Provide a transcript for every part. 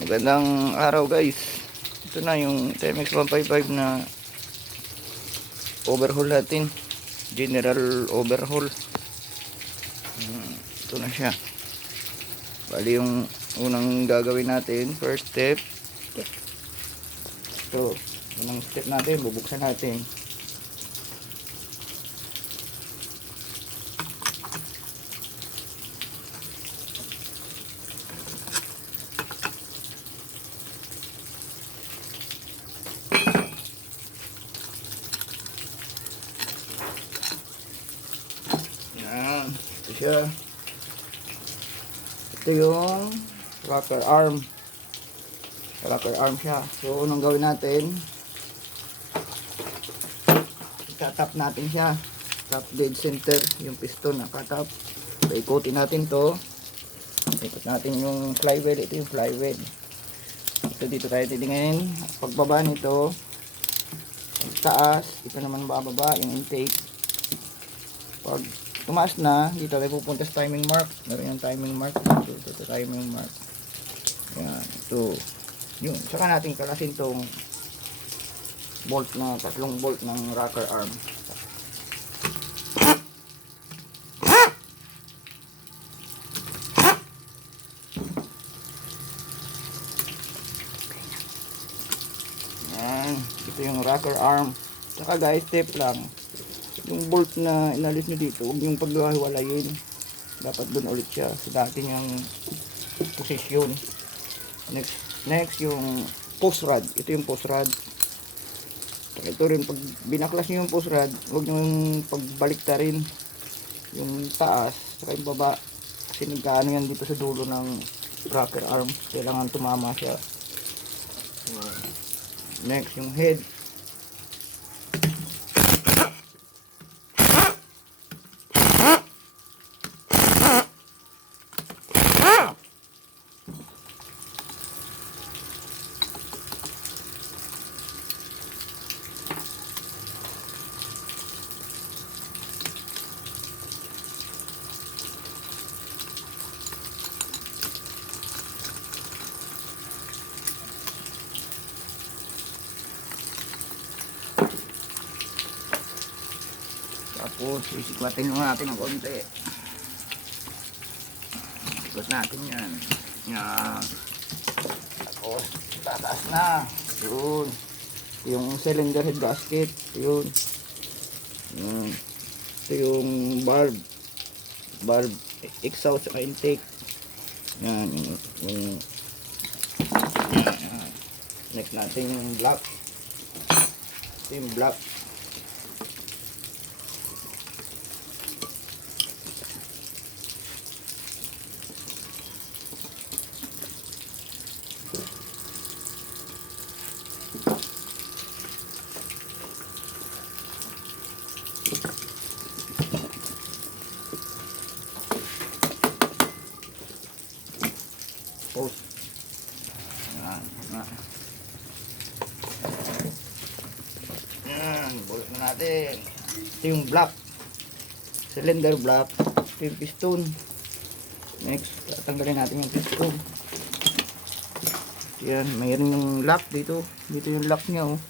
Magandang araw guys. Ito na yung TMX 155 na overhaul natin. General overhaul. Ito na siya. Bali yung unang gagawin natin, first step. Ito, unang step natin, bubuksan natin. Ito siya. Ito yung rocker arm. Rocker arm siya. So, unang gawin natin, itatap natin siya. Top dead center, yung piston nakatap. So, ikutin natin to. Ikot natin yung flywheel. Ito yung flywheel. Ito dito tayo titingin. Pagbaba nito, ang taas, ito naman bababa, yung intake. Pag tumaas na, dito tayo pupunta sa timing mark. Meron yung timing mark. Ito timing mark. Yan, ito. Yun. Saka natin kalasin tong bolt na, tatlong bolt ng rocker arm. Yan. Ito yung rocker arm. Saka guys, step lang. Yung bolt na inalis nyo dito, huwag yung paghiwalayin. Dapat doon ulit siya sa dati niyang posisyon. Next yung post rod. Ito yung post rod. Ito rin, pag binaklas nyo yung post rod, huwag nyo yung pagbalik ta rin yung taas, saka yung baba. Kasi nagkaano yan dito sa dulo ng rocker arm. Kailangan tumama siya. Next yung head. Tapos sisiklatin mo natin ng konti. Sikot natin yan. Yan. Tapos tataas na. Yun. Yung cylinder head gasket. Yun. Ito yung valve. Valve exhaust at intake. Yan. Yung next natin yung block. Ito yung block. Yan, bulat na natin. Ito yung block, cylinder block. Ito yung piston. Next, tatanggalin natin yung piston. Yan, mayroon yung lock dito. Dito yung lock niya, oh.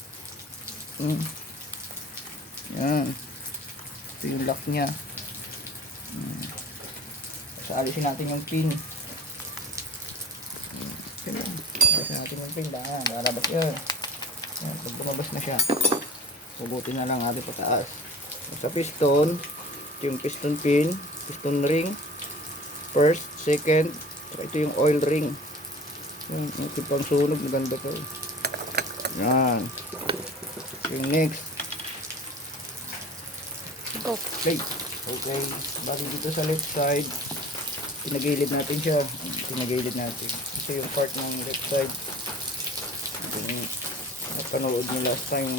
Yan. Ito yung lock niya. So, alisin natin yung pin. Alisin natin yung pin. Lalabas yan. Yan, pag lumabas na siya, hugutin na lang natin pataas. Sa piston, ito yung piston pin, piston ring, first, second, ito yung oil ring. Ito pang sunog, maganda to. Yan. Yung next. Okay. Okay. Bali dito sa left side, pinagilid natin siya. Pinagilid natin. Ito yung part ng left side. Napanood nyo last time,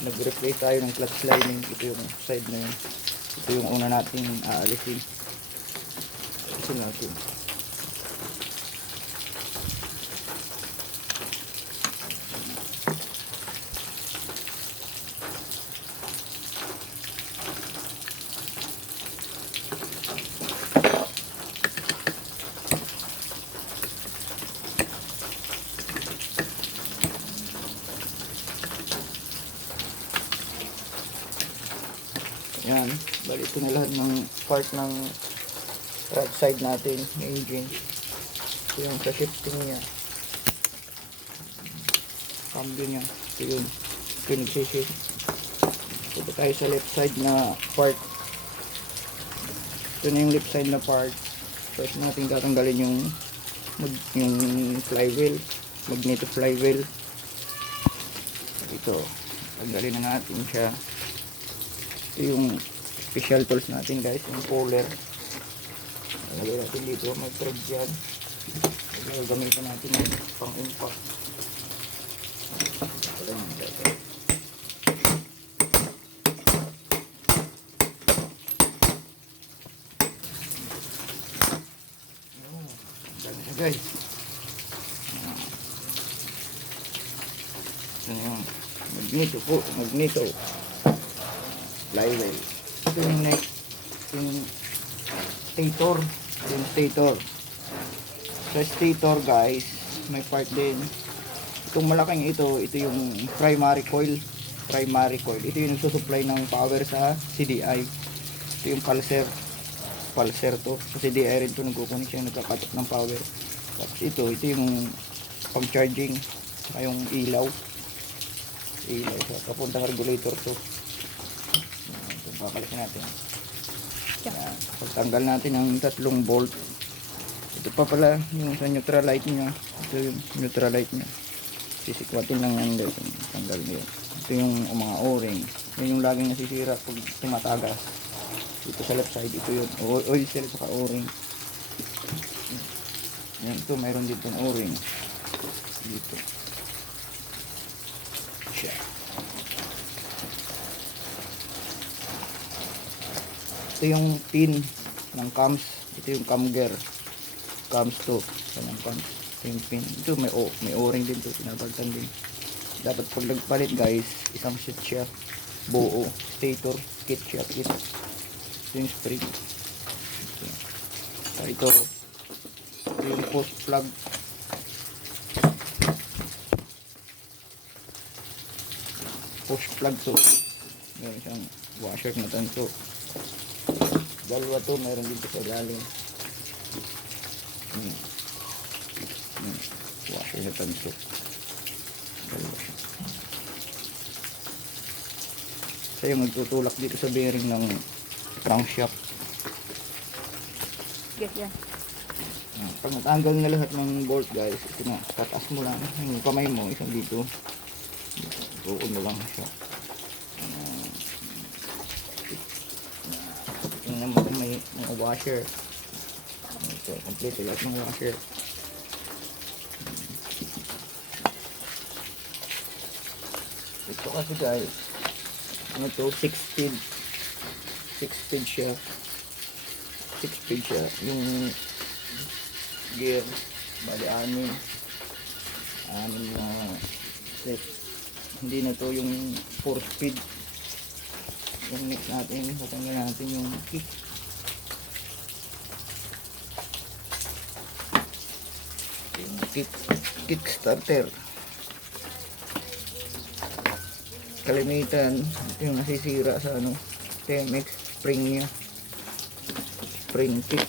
nag-replace tayo ng clutch lining. Ito yung side na yun. Ito yung una natin aalisin. Alisin natin. Bali ito na lahat ng part ng right side natin, ng engine. Ito yung sa shifting niya. Cambio niya. Ito yun. Ito yung nagsishift. Ito tayo sa left side na part. Ito na yung left side na part. First natin tatanggalin yung flywheel. Magneto flywheel. Ito. Tanggalin na natin siya. Ito yung special tools natin guys. Yung puller. Tanggalin natin dito. May thread dyan. Gagamitin natin yung pang-impact. Guys, ito na yung magneto po, magneto flywheel. Ito yung next, yung stator. Sa stator guys, may part din. Itong malaking ito yung primary coil. Ito yung nagsusupply ng power sa CDI. Ito yung pulser to. Sa CDI rin ito nagkukunik siya, nagkakatok ng power. Tapos ito yung pang charging, saka yung ilaw sa papuntang regulator to. Ito papalisin natin. Pagtanggal natin ang tatlong bolt. Ito pa pala yung sa neutral light nya. Ito yung neutral light nya. Sisikwatin lang yan guys. Tanggal nyo. Ito yung mga o-ring. Yan yung laging nasisira pag tumatagas. Dito sa left side, ito yung oil cell saka o-ring. Yan, ito mayroon dito ng o-ring dito siya. Ito yung pin ng cams. Ito yung cam gear, cams to kanang cams. Ito yung pin. Ito may o-ring din to, pinapalitan din. Dapat pag nagpalit guys, isang set siya buo, stator kit siya, kit. Ito yung spring. Ito yung post plug. To meron siyang washer na tanso. Dalawa to, meron dito sa galing washer na tanso. Dalawa siya. So yung magtutulak dito sa bearing ng crankshaft. Yes, yan. Pag natanggal na lahat ng bolt guys, ito na, tataas mo lang yung kamay mo, isang dito, buon mo lang siya. Ito naman may mga washer. Ito, complete lahat ng washer. Ito kasi guys, ano to, 6 speed siya. Yung gear, bali anim na set. Hindi na to yung 4 speed. Yung next natin, patanggal natin yung kick starter. Kalimitan ito yung nasisira sa TMX spring nya, spring kick.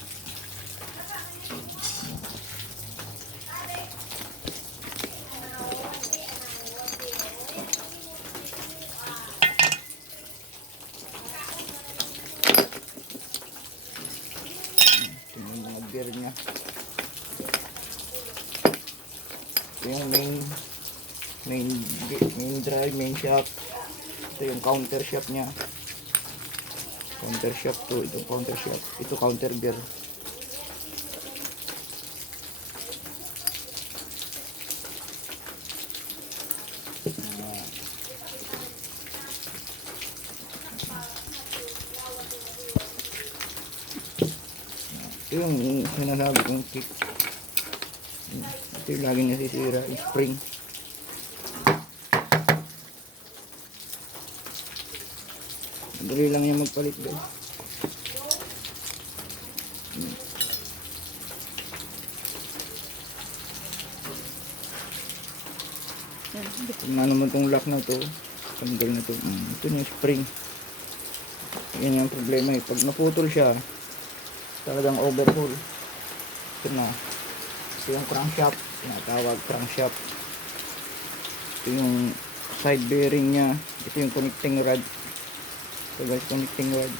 Gear nya. Ito yung main drive, main shaft. Ito yung counter shaft nya. Counter shaft to, ito counter shaft. Ito counter gear. Ito yung sinasabi kong kick. Ito yung laging nasisira, yung spring. Madali lang yung magpalit guys. Kung ano naman itong lock na to, tanggal na to. Ito yung spring. Yun yung problema eh. Pag naputol siya, talagang overhaul. Ito na. Ito yung crankshaft. Tinatawag crankshaft. Ito yung side bearing niya. Ito yung connecting rod. Ito guys, connecting rod.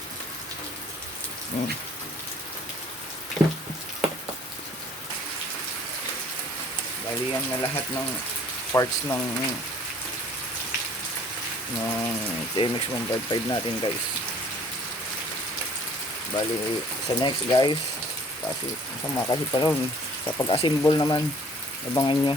Ayan. Bali yan na lahat ng parts ng TMX 155 natin guys. Bali sa next guys, kasi masama kasi pa ron sa pag-assemble naman, abangan nyo.